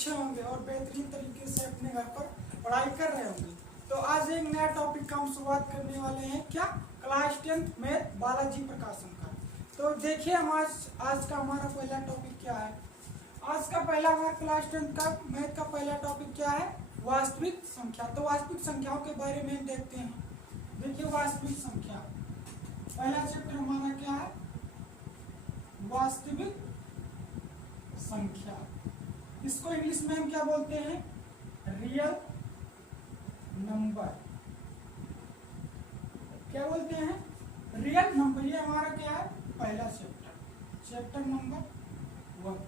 अच्छे होंगे और बेहतरीन तरीके से अपने घर पर पढ़ाई कर रहे होंगे। तो आज एक नया टॉपिक का हम शुरुआत करने वाले हैं, क्या, क्लास 10th मैथ बालाजी प्रकाशन का। तो देखिए हम आज का हमारा पहला टॉपिक क्या है। आज का पहला हमारा क्लास 10th का मैथ का पहला टॉपिक क्या है, वास्तविक संख्या। तो वास्तविक संख्याओं के बारे में देखते हैं। देखिए वास्तविक संख्या, पहला चैप्टर हमारा क्या है, वास्तविक संख्या। इसको इंग्लिश में हम क्या बोलते हैं, रियल नंबर। क्या बोलते हैं, रियल नंबर। ये हमारा क्या है, पहला चैप्टर नंबर 1।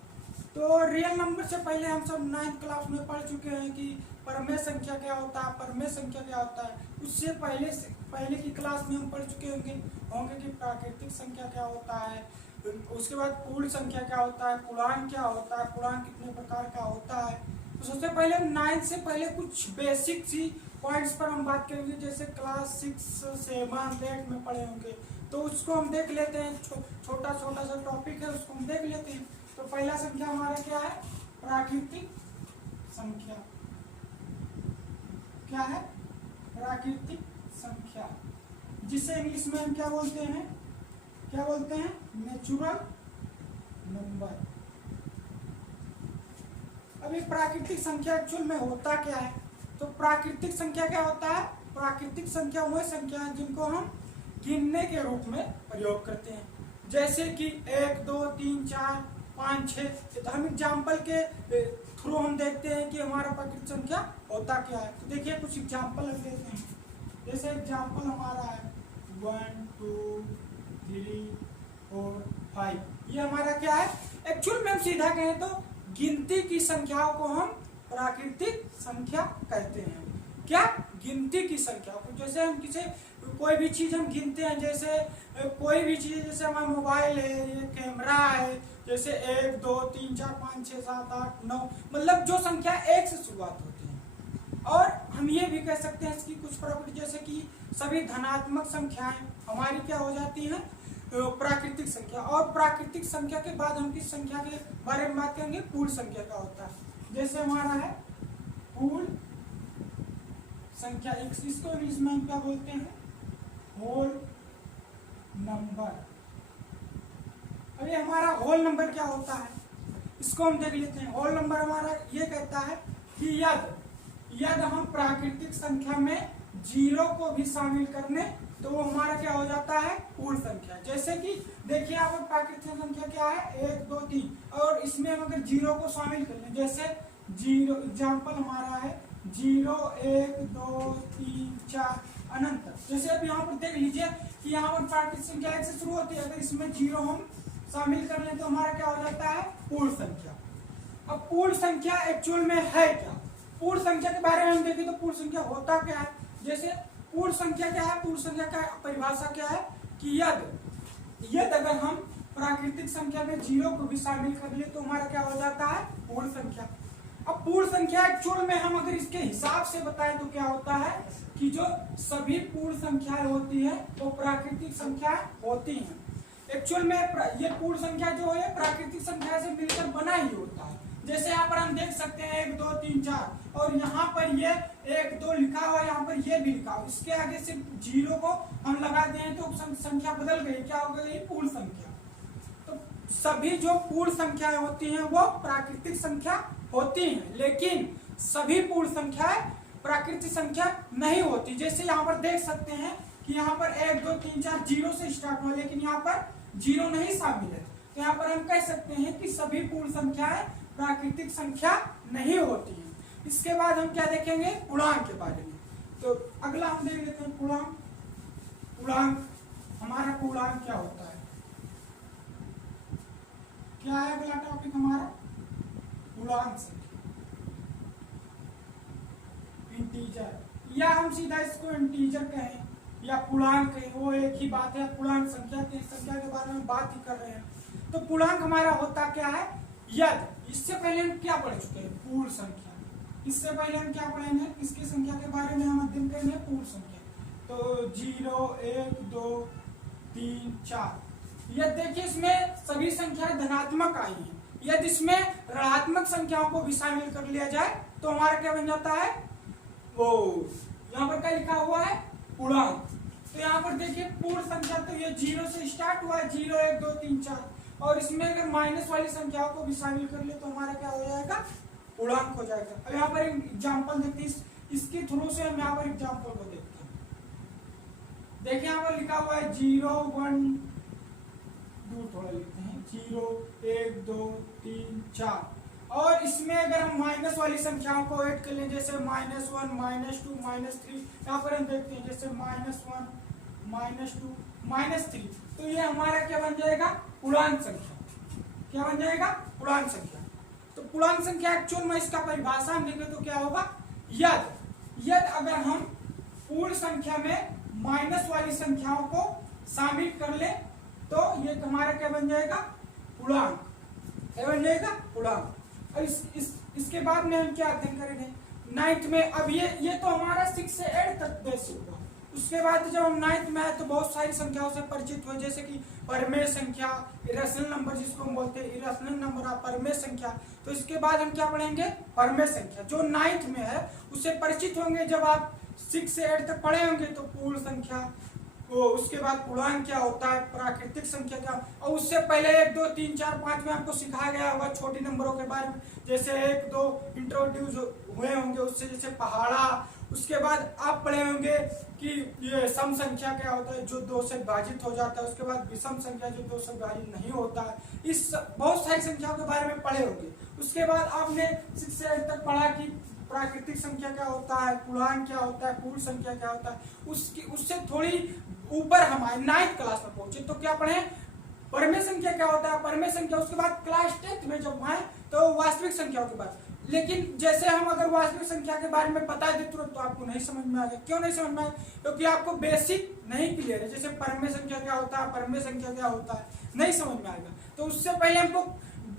तो रियल नंबर से पहले हम सब 9th क्लास में पढ़ चुके हैं कि परमेय संख्या क्या होता है, परमेय संख्या क्या होता है। उससे पहले की क्लास में हम पढ़ चुके होंगे कि प्राकृतिक संख्या क्या होता है। उसके बाद पूर्ण संख्या क्या होता है, पूर्णांक क्या होता है, पूर्णांक कितने प्रकार का होता है। तो सबसे पहले 9th से पहले कुछ बेसिक सी पॉइंट्स पर हम बात करेंगे, जैसे क्लास 6, 7, 8 में पढ़े होंगे। तो उसको हम देख लेते हैं, छोटा सा टॉपिक है, उसको हम देख लेते हैं। तो पहला संख्या हमारा क्या है, प्राकृतिक संख्या। क्या है, प्राकृतिक संख्या, जिसे इंग्लिश में हम क्या बोलते हैं, नेचुरल नंबर। अभी प्राकृतिक संख्या एक्चुअल में होता क्या है। तो प्राकृतिक संख्या क्या होता है, प्राकृतिक संख्या वह संख्या है जिनको हम गिनने के रूप में प्रयोग करते हैं। जैसे कि 1, 2, 3, 4, 5, 6। तो हम एग्जाम्पल के थ्रू हम देखते हैं कि हमारा प्राकृतिक संख्या होता क्या है। तो देखिए कुछ एग्जाम्पल हम देते हैं। जैसे एग्जाम्पल हमारा है 1, 2, 3, 4, 5। ये हमारा क्या है, एक्चुअल में हम सीधा कहें तो गिनती की संख्याओं को हम प्राकृतिक संख्या कहते हैं। क्या, गिनती की संख्या को। जैसे हम कोई भी चीज हम गिनते हैं, जैसे कोई भी चीज, जैसे हमारा मोबाइल है, ये कैमरा है, जैसे 1, 2, 3, 4, 5, 6, 7, 8, 9, मतलब जो संख्या 1 से शुरुआत होती है। और हम ये भी कह सकते हैं इसकी कुछ प्रॉपर्टी, जैसे कि सभी धनात्मक संख्याएं हमारी क्या हो जाती हैं, प्राकृतिक संख्या। और प्राकृतिक संख्या के बाद हम किस संख्या के बारे में बात करेंगे, पूर्ण संख्या का होता है। जैसे हमारा है पूर्ण संख्या, इसको इंग्लिश में हम क्या बोलते हैं, होल नंबर। अभी हमारा होल नंबर क्या होता है, इसको हम देख लेते हैं। होल नंबर हमारा ये कहता है कि यदि हम प्राकृतिक संख्या में 0 को भी शामिल करने तो वो हमारा क्या हो जाता है, पूर्ण संख्या। जैसे कि देखिए यहाँ पर प्राकृतिक संख्या क्या है, 1, 2, 3, और इसमें हम अगर 0 को शामिल कर लें, जैसे 0, एग्जाम्पल हमारा है 0, 1, 2, 3, 4 अनंत तक। जैसे अब यहाँ पर देख लीजिए कि यहाँ पर प्राकृतिक संख्या 1 से शुरू होती है, अगर इसमें 0 हम शामिल कर लें तो हमारा क्या हो जाता है, पूर्ण संख्या। अब पूर्ण संख्या एक्चुअल में है क्या, पूर्ण संख्या के बारे में हम देखें तो पूर्ण संख्या होता क्या है। जैसे पूर्ण संख्या क्या है, पूर्ण संख्या का परिभाषा क्या है कि यदि अगर हम प्राकृतिक संख्या में 0 को भी शामिल कर ले तो हमारा क्या हो जाता है, पूर्ण संख्या। अब पूर्ण संख्या एक्चुअल में हम अगर इसके हिसाब से बताएं तो क्या होता है कि जो सभी पूर्ण संख्याएं होती है वो प्राकृतिक संख्या होती हैं। एक्चुअल में ये पूर्ण संख्या जो है प्राकृतिक संख्या से मिलकर बना ही होता है। जैसे यहाँ पर हम देख सकते हैं 1, 2, 3, 4, और यहाँ पर ये 1, 2 लिखा हुआ, यहाँ पर ये भी लिखा हुआ। इसके आगे से 0 को हम लगा दें तो संख्या बदल गई, क्या हो गई, पूर्ण संख्या। तो सभी जो पूर्ण संख्याएं होती हैं वो प्राकृतिक संख्या होती हैं, लेकिन सभी पूर्ण संख्याएं प्राकृतिक संख्या नहीं होती। जैसे यहाँ पर देख सकते हैं कि यहाँ पर 1, 2, 3, 4 0 से स्टार्ट हुआ, लेकिन यहाँ पर 0 नहीं शामिल है। तो यहाँ पर हम कह सकते हैं कि सभी पूर्ण संख्याएं प्राकृतिक संख्या नहीं होती है। इसके बाद हम क्या देखेंगे, पूर्णांक के बारे में। तो अगला हम देख लेते हैं पूर्णांक। हमारा पूर्णांक क्या होता है, क्या है अगला टॉपिक हमारा, पूर्णांक संख्या, इंटीजर, या हम सीधा इसको इंटीजर कहें या पूर्णांक कहें, वो एक ही बात है। पूर्णांक संख्या के बारे में बात ही कर रहे हैं। तो पूर्णांक हमारा होता क्या है, यदि, इससे पहले हम क्या पढ़ चुके हैं, पूर्ण संख्या। इससे पहले हम क्या पढ़ेंगे, किसकी संख्या के बारे में हम अध्ययन करेंगे, पूर्ण संख्या। तो 0, 1, 2, 3, 4, ये देखिए इसमें सभी संख्याएं धनात्मक आई हैं। यदि इसमें ऋणात्मक संख्याओं को भी शामिल कर लिया जाए तो हमारा क्या बन जाता है, वो यहाँ पर क्या लिखा हुआ है, पूर्णांक। तो यहाँ पर देखिए पूर्ण संख्या तो ये 0 से स्टार्ट हुआ है, 0 1 2 3 4, और इसमें अगर माइनस वाली संख्याओं को भी शामिल कर ले तो हमारा क्या हो जाएगा, पूर्णांक हो जाएगा। अब यहाँ पर एक एग्जाम्पल देखते हैं, इसके थ्रू से हम यहाँ पर एग्जाम्पल को देखते हैं। देखिए यहाँ पर लिखा हुआ है 0 1, दूर थोड़ा लिखते हैं, 0 1 2 3 4, और इसमें अगर हम माइनस वाली संख्याओं को ऐड कर लें, जैसे -1 -2 -3, यहाँ पर हम देखते हैं जैसे -1 -2 -3, तो ये हमारा क्या बन जाएगा, पूर्णांक संख्या। क्या बन जाएगा, पूर्णांक संख्या। तो पूर्णांक संख्या एक्चुअल में इसका परिभाषा हम देखें तो क्या होगा, यदि अगर हम पूर्ण संख्या में माइनस वाली संख्याओं को शामिल कर ले तो ये हमारा क्या बन जाएगा, पूर्णांक। क्या बन जाएगा, पूर्णांक। और इसके बाद में हम क्या अध्ययन करेंगे, 9th में। अब ये तो हमारा 6 से 8 तक बेसिक हुआ। उसके बाद जब हम 9th में आए तो बहुत सारी संख्याओं से परिचित हुए, जैसे कि परमेय संख्या, इरेशनल नंबर जिसको हम बोलते हैं, इरेशनल नंबर और परमेय संख्या। तो इसके बाद हम क्या पढ़ेंगे, परमेय संख्या, जो 9th में है उससे परिचित होंगे। जब आप 6 से 8 तक पढ़े होंगे तो पूर्ण संख्या, तो उसके बाद पूर्णांक क्या होता है, प्राकृतिक संख्या क्या, और उससे पहले 1 2 3 4 5 में आपको सिखाया गया होगा छोटी नंबरों के बारे में, जैसे 1 2 इंट्रोड्यूस हुए होंगे उससे, जैसे पहाड़ा। उसके बाद आप पढ़े होंगे कि ये सम संख्या क्या होता है, जो 2 से विभाजित हो जाता है। उसके बाद विषम संख्या, जो 2 से विभाजित नहीं होता है। इस बहुत सारी संख्याओं के बारे में पढ़े होंगे। उसके बाद आपने 6 से 8 तक पढ़ा कि प्राकृतिक संख्या क्या होता है, पूर्णांक क्या होता है, पूर्ण संख्या क्या होता है। उससे थोड़ी ऊपर हमारे 9th क्लास में पहुंचे तो क्या पढ़े, परमेय संख्या क्या होता है, परमेय संख्या। उसके बाद क्लास 10th में जब आए तो वास्तविक संख्याओं के बारे। लेकिन जैसे हम अगर वास्तविक संख्या के बारे में बता दे तुरंत तो आपको नहीं समझ में आएगा। क्यों नहीं समझ में आएगा, क्योंकि आपको बेसिक नहीं क्लियर है। जैसे परमेय संख्या क्या होता है, परमेय संख्या क्या होता है, नहीं समझ में आएगा। तो उससे पहले हमको,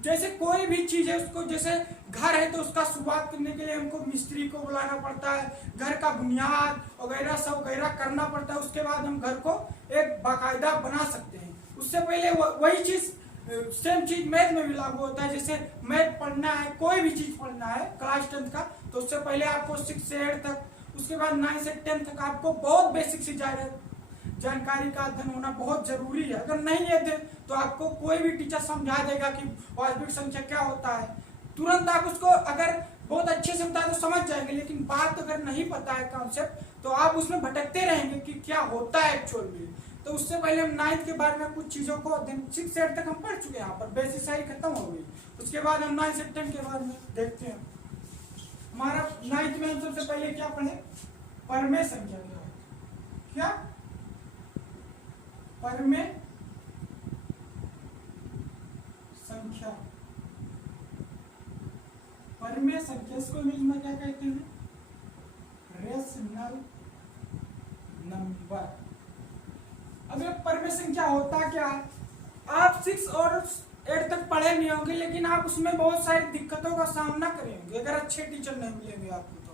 जैसे कोई भी चीज है उसको, जैसे घर है तो उसका शुरुआत करने के लिए हमको मिस्त्री को बुलाना पड़ता है, घर का बुनियाद वगैरह सब वगैरह करना पड़ता है। उसके बाद हम घर को एक बाकायदा बना सकते हैं। उससे पहले वही चीज, सेम चीज मैथ में भी लागू होता है। जैसे मैथ पढ़ना है, कोई भी चीज पढ़ना है क्लास 10th का, तो उससे पहले आपको 6 से 8 तक, उसके बाद 9 से 10 तक आपको बहुत बेसिक सी जानकारी का अध्ययन होना बहुत जरूरी है। अगर नहीं है तो आपको कोई भी टीचर समझा देगा कि वास्तविक संख्या क्या होता है, तुरंत आप उसको अगर बहुत अच्छे से बताए तो समझ जाएंगे। लेकिन बात अगर नहीं पता है कॉन्सेप्ट, तो आप उसमें भटकते रहेंगे कि क्या होता है एक्चुअल में। तो उससे पहले हम 9th के बारे में कुछ चीजों को 6 से 8 तक हम पढ़ चुके हैं, यहाँ पर बेसिक सारी खत्म हो गई। उसके बाद हम 9 से 10 के बारे में देखते हैं। हमारा 9th में हम सबसे पहले क्या पढ़े, परमेय संख्या क्या है, क्या परमेय संख्या। परमेय संख्या इसको इंग्लिश में क्या कहते हैं, रेशनल नंबर। अब ये परमेय संख्या होता क्या है, आप 6 और 8 तक पढ़े नहीं होंगे, लेकिन आप उसमें बहुत सारी दिक्कतों का सामना करेंगे अगर अच्छे टीचर नहीं मिलेंगे आपको। तो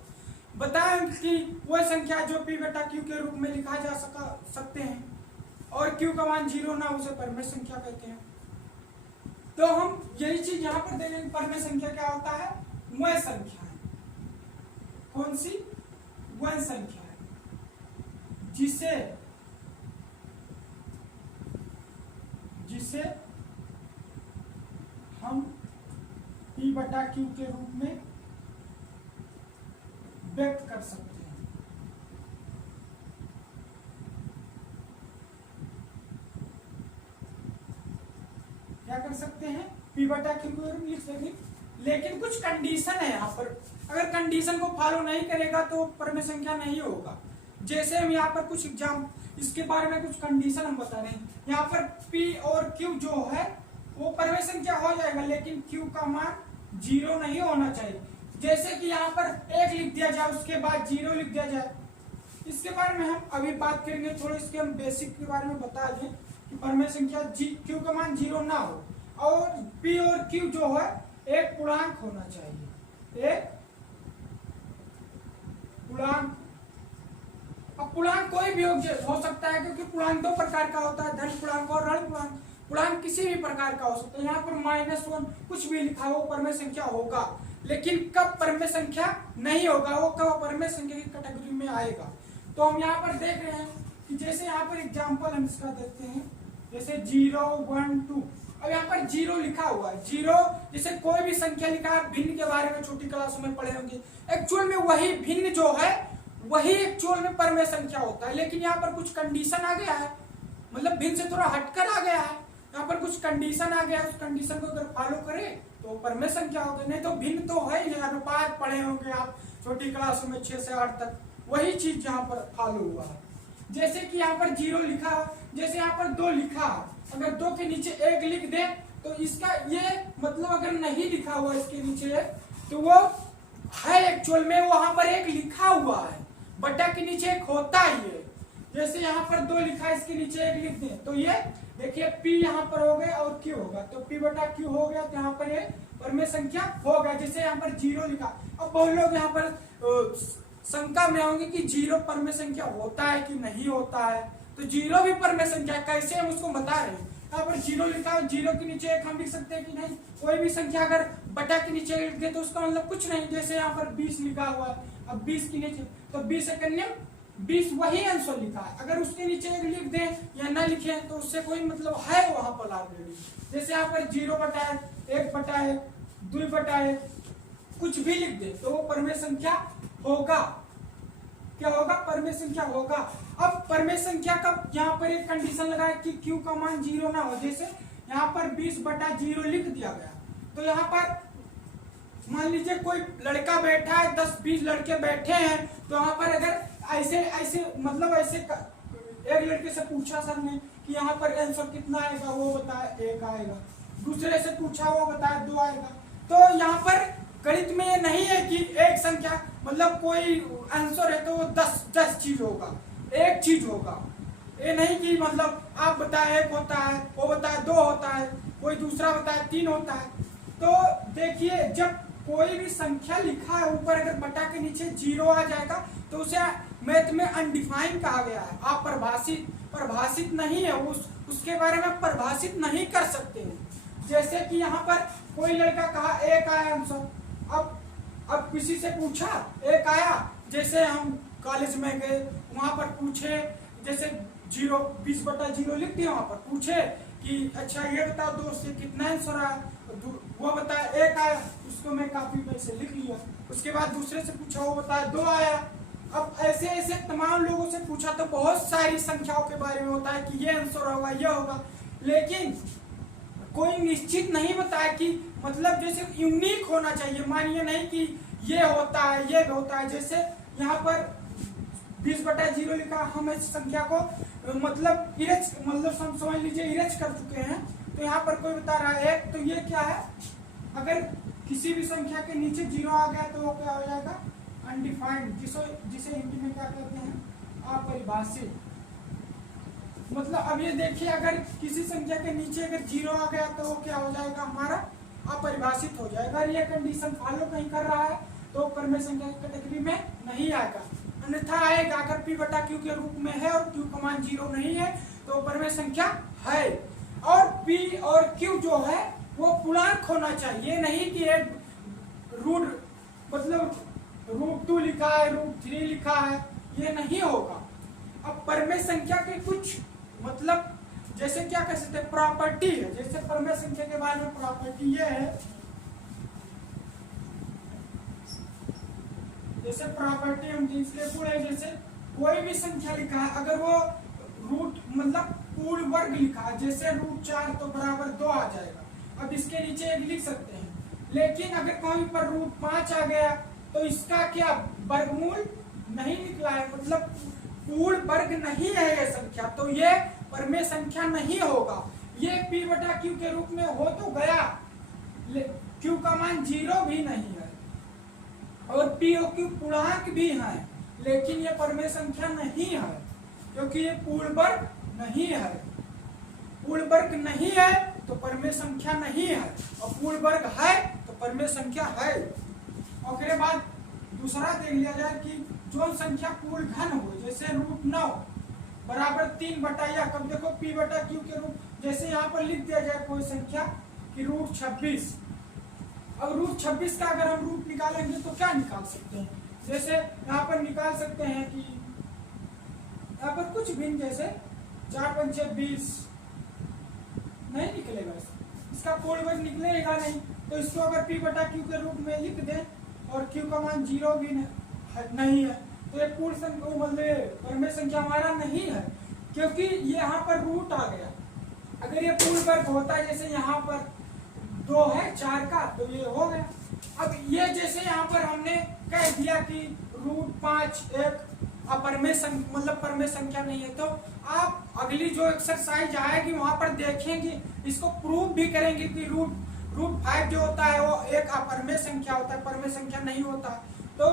बताएं कि वह संख्या जो P बटा Q के रूप में लिखा जा सकते हैं, और Q का मान 0 ना, उसे परमेय संख्या कहते हैं। तो हम यही चीज यहाँ पर देखेंगे, परमेय संख्या क्या होता है, वह संख्या है। कौन सी, वह संख्या है जिसे हम P बटा Q के रूप में व्यक्त कर सकते हैं। क्या कर सकते हैं, P बटा Q के रूप में लिख सकते। लेकिन कुछ कंडीशन है यहाँ पर, अगर कंडीशन को फॉलो नहीं करेगा तो परमेय संख्या नहीं होगा। जैसे हम यहाँ पर कुछ एग्जाम, इसके बारे में कुछ कंडीशन हम बता रहे हैं। यहाँ पर P और Q जो है वो परमेय संख्या हो जाएगा, लेकिन Q का मान 0 नहीं होना चाहिए। जैसे कि यहाँ पर 1 लिख दिया जाए, उसके बाद 0 लिख दिया जाए। इसके बारे में हम अभी बात करेंगे। थोड़े इसके हम बेसिक के बारे में बता दें कि परमेय संख्या Q का मान 0 ना हो, और P और Q जो है एक पूर्णांक होना चाहिए, एक पूर्णांक। अब पूर्णांक कोई भी हो सकता है, क्योंकि पूर्णांक 2 प्रकार का होता है, धन पूर्णांक और ऋण पूर्णांक। पूर्णांक किसी भी प्रकार का हो सकता है। यहाँ पर -1 कुछ भी लिखा हो परमेय संख्या होगा, लेकिन कब परमेय संख्या नहीं होगा, वो कब परमेय संख्या की कैटेगरी में आएगा। तो हम यहाँ पर देख रहे हैं कि जैसे यहाँ पर एग्जाम्पल हम इसका देखते हैं, जैसे 0 1 2। अब यहाँ पर 0 लिखा हुआ है, 0 जैसे कोई भी संख्या लिखा है, भिन्न के बारे में छोटी क्लासों में पढ़े होंगे। एक्चुअल में वही भिन्न जो है वही एक्चुअल में परमेय संख्या होता है, लेकिन यहाँ पर कुछ कंडीशन आ गया है, मतलब भिन्न से थोड़ा हटकर आ गया है। यहाँ पर कुछ कंडीशन आ गया है, उस कंडीशन को अगर फॉलो करें तो परमेय संख्या होगा, नहीं तो भिन्न तो है ही। अनुपात पढ़े होंगे आप छोटी क्लासों में 6 से 8 तक, वही चीज यहाँ पर फॉलो हुआ है। जैसे कि यहाँ पर 0 लिखा, जैसे यहाँ पर 2 लिखा, अगर 2 के नीचे 1 लिख दे तो इसका ये मतलब अगर नहीं लिखा हुआ इसके नीचे तो वो है एक्चुअल में वहां पर 1 लिखा हुआ है, बटा के नीचे 1 होता ही है। जैसे यहाँ पर 2 लिखा है, इसके नीचे 1 लिख दें तो ये देखिए P यहाँ पर हो गया और Q होगा, तो P बटा Q हो गया, तो यहाँ पर ये परमेय संख्या होगा। जैसे यहाँ पर 0 लिखा, अब बहुत लोग यहाँ पर शंका में होंगे कि 0 परमेय संख्या होता है कि नहीं होता है। तो 0 भी परमेय संख्या है, कैसे हम उसको बता रहे हैं। यहाँ पर 0 लिखा है, 0 के नीचे 1 हम लिख सकते हैं कि नहीं। कोई भी संख्या अगर बटा के नीचे लिख दे तो उसका मतलब कुछ नहीं। जैसे यहाँ पर 20 लिखा हुआ है, अब 20 के नीचे तो 20 एकन्यम 20 वही आंसर लिखा है, अगर उसके नीचे 1 लिख दें या ना लिखे तो उससे कोई मतलब है वहां पर ऑलरेडी। जैसे यहाँ पर 0 बटा 1 बटा 1 2 बटा 1 कुछ भी लिख दे तो वो परमेय संख्या होगा। क्या होगा? परमेय संख्या होगा। अब परमेय संख्या का यहाँ पर एक कंडीशन लगाए कि Q का मान 0 ना हो। जैसे यहाँ पर 20 बटा 0 लिख दिया गया, तो यहाँ पर मान लीजिए कोई लड़का बैठा है, 10-20 लड़के बैठे हैं, तो यहाँ पर अगर ऐसे ऐसे मतलब ऐसे एक लड़के से पूछा सर ने कि यहाँ पर आंसर कितना आएगा, वो बताया 1 आएगा। दूसरे से पूछा, वो बताया 2 आएगा। तो यहाँ पर गणित में ये नहीं है कि एक संख्या मतलब कोई आंसर है तो वो 10 चीज होगा, एक चीज होगा। ये नहीं कि मतलब आप बताए 1 होता है, वो बताए 2 होता है, कोई दूसरा बताए 3 होता है। तो देखिए जब कोई भी संख्या लिखा है ऊपर अगर बटा के नीचे 0 आ जाएगा तो उसे मैथ में अनडिफाइंड कहा गया है। आप परिभाषित नहीं है, उसके बारे में परिभाषित नहीं कर सकते हैं। जैसे कि यहाँ पर कोई लड़का कहा 1 आया आंसर, अब किसी से पूछा 1 आया। जैसे हम कॉलेज में गए, वहां पर पूछे, जैसे 20 बटा 0 लिख दिया, वहां पर पूछे कि अच्छा ये बताओ 2 से कितना आंसर आया, वो बताया 1 आया, उसको मैं कॉपी पे से लिख लिया। उसके बाद दूसरे से पूछा, वो बताया 2 आया। अब ऐसे ऐसे तमाम लोगों से पूछा तो बहुत सारी संख्याओं के बारे में होता है कि ये आंसर होगा, ये होगा, लेकिन कोई निश्चित नहीं बताया कि मतलब जैसे यूनिक होना चाहिए। मानिए नहीं कि ये होता है, ये होता है। जैसे यहाँ पर 20 बटा 0 लिखा, हम इस संख्या को मतलब इरेज, मतलब समझ लीजिए इरेज कर चुके हैं। तो यहाँ पर कोई बता रहा है 1, तो ये क्या है? अगर किसी भी संख्या के नीचे 0 आ गया तो वो क्या हो जाएगा? अनडिफाइंड, जिसे हिंदी में क्या कहते हैं? अपरिभाषित। मतलब अब ये देखिए अगर किसी संख्या के नीचे अगर 0 आ गया तो वो क्या हो जाएगा? हमारा अपरिभाषित हो जाएगा। अगर ये कंडीशन फॉलो नहीं कर रहा है तो परमेय संख्या की कैटेगरी में नहीं आएगा। अन्यथा आएगा अगर P बटा Q के रूप में है और Q का मान 0 नहीं है तो परमेय संख्या है। और P और Q जो है वो पूर्णांक होना चाहिए, नहीं कि एक √2 लिखा है, √3 लिखा है, ये नहीं होगा। अब परमेय संख्या के कुछ मतलब जैसे क्या कह सकते हैं? प्रॉपर्टी है। जैसे परमेय संख्या के बारे में प्रॉपर्टी ये है, जैसे प्रॉपर्टी हम इसलिए पूरे, जैसे कोई भी संख्या लिखा है अगर वो पूर्ण वर्ग लिखा है, जैसे √4 तो बराबर 2 आ जाएगा। अब इसके नीचे 1 लिख सकते हैं, लेकिन अगर कहीं पर √5 आ गया तो इसका क्या वर्गमूल नहीं निकला है, मतलब पूर्ण वर्ग नहीं है ये संख्या, तो ये परमेय संख्या नहीं होगा। ये P बटा Q के रूप में हो तो गया, Q का मान 0 भी नहीं है और P और Q पूर्णांक भी है, लेकिन ये परमेय संख्या नहीं है क्योंकि ये पूर्ण वर्ग नहीं है। पूर्ण वर्ग नहीं है तो परमेय संख्या नहीं है, और पूर्ण वर्ग है तो परमेय संख्या है। और फिर बाद दूसरा देख लिया जाए कि जो संख्या पूर्ण घन हो, जैसे √9 बराबर 3 बटा या कब देखो P बटा Q के रूप जैसे यहाँ पर लिख दिया जाए कोई संख्या कि √26। अब √26 का अगर हम रूट निकालेंगे तो क्या निकाल सकते हैं? जैसे यहाँ पर निकाल सकते हैं कि यहाँ पर कुछ भी, जैसे 4 पंचे 20 नहीं निकलेगा, इसका कोड वर्ड निकलेगा नहीं। तो इसको अगर p/q के रूप में लिख दें और q का मान 0 भी नहीं है तो ये पूर्ण संख्या मतलब परमेय संख्या हमारा नहीं है, क्योंकि ये यहाँ पर रूट आ गया। अगर ये पूर्ण वर्ग होता है, जैसे यहाँ पर 2 है 4 का, तो ये हो गया। अब ये जैसे यहाँ पर हमने कह दिया कि √5 एक अपरमेय मतलब परमेय संख्या नहीं है, तो आप अगली जो एक्सरसाइज आएगी वहां पर देखेंगे, इसको प्रूव भी करेंगे कि √5 जो होता है वो एक अपरमेय संख्या होता है, परमेय संख्या नहीं होता। तो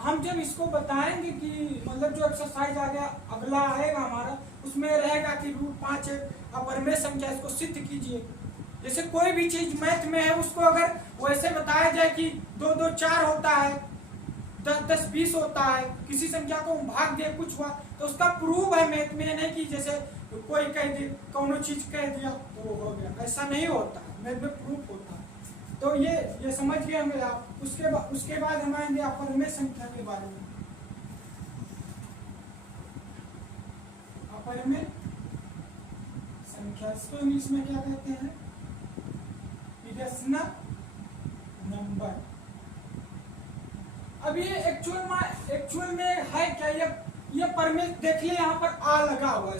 हम जब इसको बताएंगे कि मतलब जो एक्सरसाइज आ गया अगला आएगा हमारा, उसमें रहेगा कि √5 एक अपरमेय संख्या, इसको सिद्ध कीजिए। जैसे कोई भी चीज मैथ में है उसको अगर वैसे बताया जाए कि 2 2 4 होता है, 10 10 20 होता है, किसी संख्या को भाग दे कुछ हुआ, तो उसका प्रूफ है मैथ में, नहीं कि जैसे कोई कह दे कौनो चीज कह दिया तो हो गया, ऐसा नहीं होता है, मैथ में प्रूफ होता है। तो ये समझ गए होंगे आप। उसके बाद हम आएंगे अपरमेय संख्या के बारे में। अपरमेय संख्या, इसको इंग्लिश में क्या कहते हैं? Irrational number. अब ये एक्चुअल में है क्या? ये परमेय, देखिए यहाँ पर आ लगा हुआ है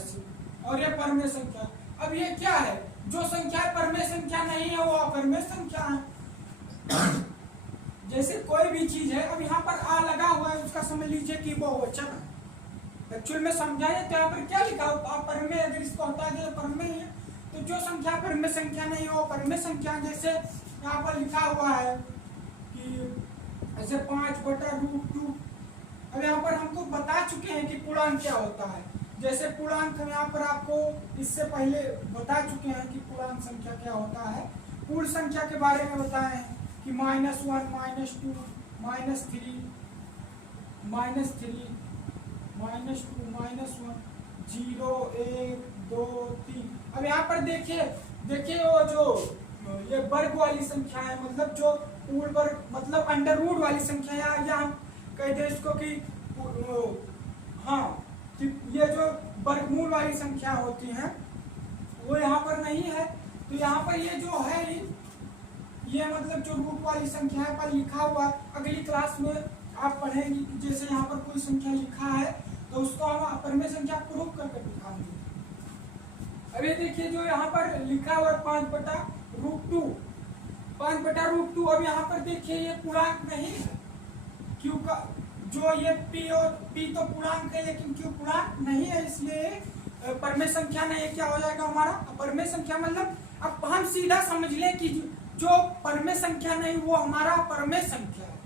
और ये परमेय संख्या। अब ये क्या है? जो संख्या परमेय संख्या नहीं है वो अपरमेय संख्या है। जैसे कोई भी चीज है, अब यहाँ पर आ लगा हुआ है, उसका समझ लीजिए कि बहुवचन है। एक्चुअल में समझाए तो यहाँ पर क्या लिखा हो? अपरमेय, अगर इसको हटा दिया परमेय है, तो जो संख्या परमेय संख्या नहीं हो परमेय संख्या। जैसे यहाँ पर लिखा हुआ है कि ऐसे 5/√2। अब यहाँ पर हमको बता चुके हैं कि पूर्णांक क्या होता है। जैसे पूर्णांक हम यहाँ पर आपको इससे पहले बता चुके हैं कि पूर्णांक संख्या क्या होता है। पूर्ण संख्या के बारे में बताए हैं कि -1 -2 -3 -2 -1 0 1 2 3। अब यहाँ पर देखिए वो जो ये वर्ग वाली संख्या है, मतलब जो पूर्ण वर्ग मतलब अंडर रूट वाली संख्या है, या हम कह दें इसको कि हाँ, कि ये जो वर्गमूल वाली संख्या होती है वो यहाँ पर नहीं है। तो यहाँ पर ये जो है ये मतलब जो रूट वाली संख्या है पर लिखा हुआ, अगली क्लास में आप पढ़ेंगे कि जैसे यहाँ पर कोई संख्या लिखा है तो उसको हम अपरमेय संख्या प्रूफ करके दिखाएंगे। अभी देखिए जो यहाँ पर लिखा हुआ 5/√2। 5/√2। अब यहाँ पर देखिए ये पूर्णांक नहीं है, क्यों का जो ये p तो पूर्णांक है लेकिन क्यों पूर्णांक नहीं है, इसलिए परमेय संख्या नहीं है। क्या हो जाएगा हमारा अपरमेय संख्या। मतलब अब हम सीधा समझ लें कि जो परमेय संख्या नहीं वो हमारा परमेय संख्या है,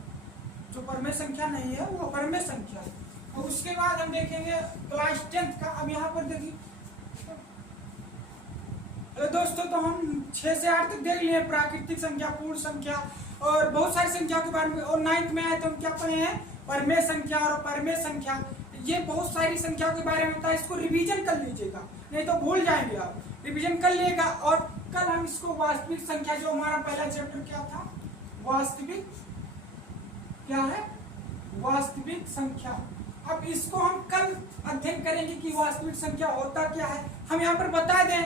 जो परमेय संख्या नहीं है वो परमेय संख्या है। और उसके बाद हम देखेंगे क्लास 10th का। अब यहाँ पर देखिए दोस्तों, तो हम 6 से 8 तक देख लिए प्राकृतिक संख्या, पूर्ण संख्या और बहुत सारी संख्या के बारे में। और 9th में आए तो हम क्या पढ़े हैं? परमेय संख्या और अपरमेय संख्या। ये बहुत सारी संख्याओं के बारे में होता है, इसको रिवीजन कर लीजिएगा, नहीं तो भूल जाएंगे आप। रिवीजन कर लिएगा। और कल हम इसको वास्तविक संख्या, जो हमारा पहला चैप्टर क्या था, वास्तविक क्या है? वास्तविक संख्या। अब इसको हम कल अध्ययन करेंगे कि वास्तविक संख्या होता क्या है। हम यहाँ पर बता दें,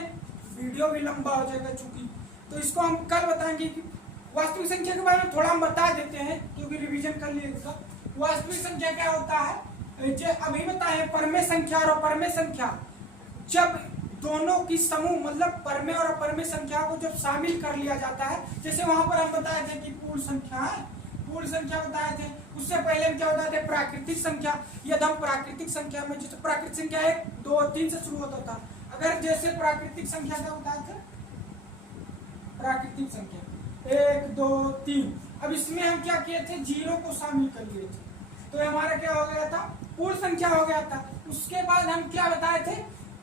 वीडियो भी लंबा हो जाएगा चूंकि, तो इसको हम कल बताएंगे कि वास्तविक संख्या के बारे में थोड़ा हम बता देते हैं क्योंकि रिवीजन कर लिएगा। वास्तविक संख्या क्या होता है? अभी बताए परमेय संख्या और अपरमेय संख्या, जब दोनों की समूह मतलब परमेय और अपरमेय संख्या को जब शामिल कर लिया जाता है। जैसे वहां पर हम बताए थे कि पूर्ण संख्या है, पूर्ण संख्या बताए थे। उससे पहले हम क्या बताए थे? प्राकृतिक संख्या। यदि हम प्राकृतिक संख्या में, जैसे प्राकृतिक संख्या 1 2 3 से शुरू होता था, अगर जैसे प्राकृतिक संख्या क्या बताए थे? प्राकृतिक संख्या 1 2 3। अब इसमें हम क्या किए थे? 0 को शामिल कर लिए थे, तो हमारा क्या हो गया था? पूर्ण संख्या हो गया था। उसके बाद हम क्या बताए थे?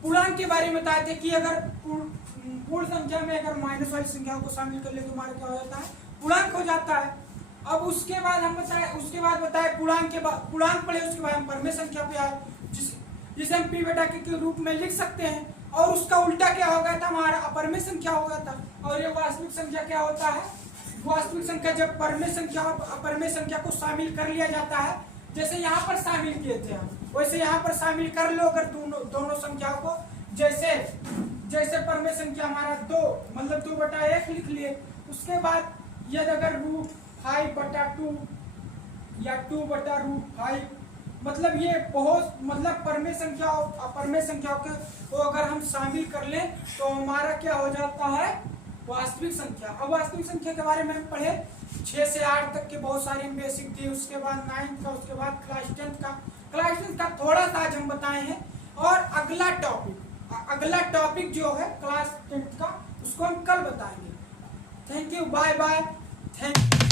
पूर्णांक के बारे में बताए थे कि अगर पूर्ण संख्या में अगर माइनस वाली संख्याओं को शामिल कर ले तो हमारा क्या हो जाता है? पूर्णांक हो जाता है। अब उसके बाद हम बताए पूर्णांक के बाद, पूर्णांक पढ़े, उसके बाद हम परमेय संख्या पे आए, जिसे हम p/q के रूप में लिख सकते हैं। और उसका उल्टा क्या हो गया था, हमारा अपरमेय संख्या हो गया था। और ये वास्तविक संख्या क्या होता है, वास्तविक संख्या जब परमेय संख्या और अपरमेय संख्या को शामिल कर लिया जाता है, जैसे यहाँ पर शामिल किए थे हम, वैसे यहाँ पर शामिल कर लो अगर दोनों संख्याओं को। जैसे जैसे परमेय संख्या हमारा 2 मतलब 2/1 लिख लिए, उसके बाद यदि अगर √5/2 या 2/√5, मतलब ये बहुत मतलब परमेय संख्या और अपरमेय संख्याओं के को अगर हम शामिल कर लें तो हमारा क्या हो जाता है, वास्तविक संख्या। अब वास्तविक संख्या के बारे में हम पढ़े 6 से 8 तक के बहुत सारी बेसिक थी, उसके बाद 9th का, उसके बाद क्लास 10th का थोड़ा सा आज हम बताए हैं। और अगला टॉपिक जो है क्लास 10th का, उसको हम कल बताएंगे। Thank you, bye bye, thank you.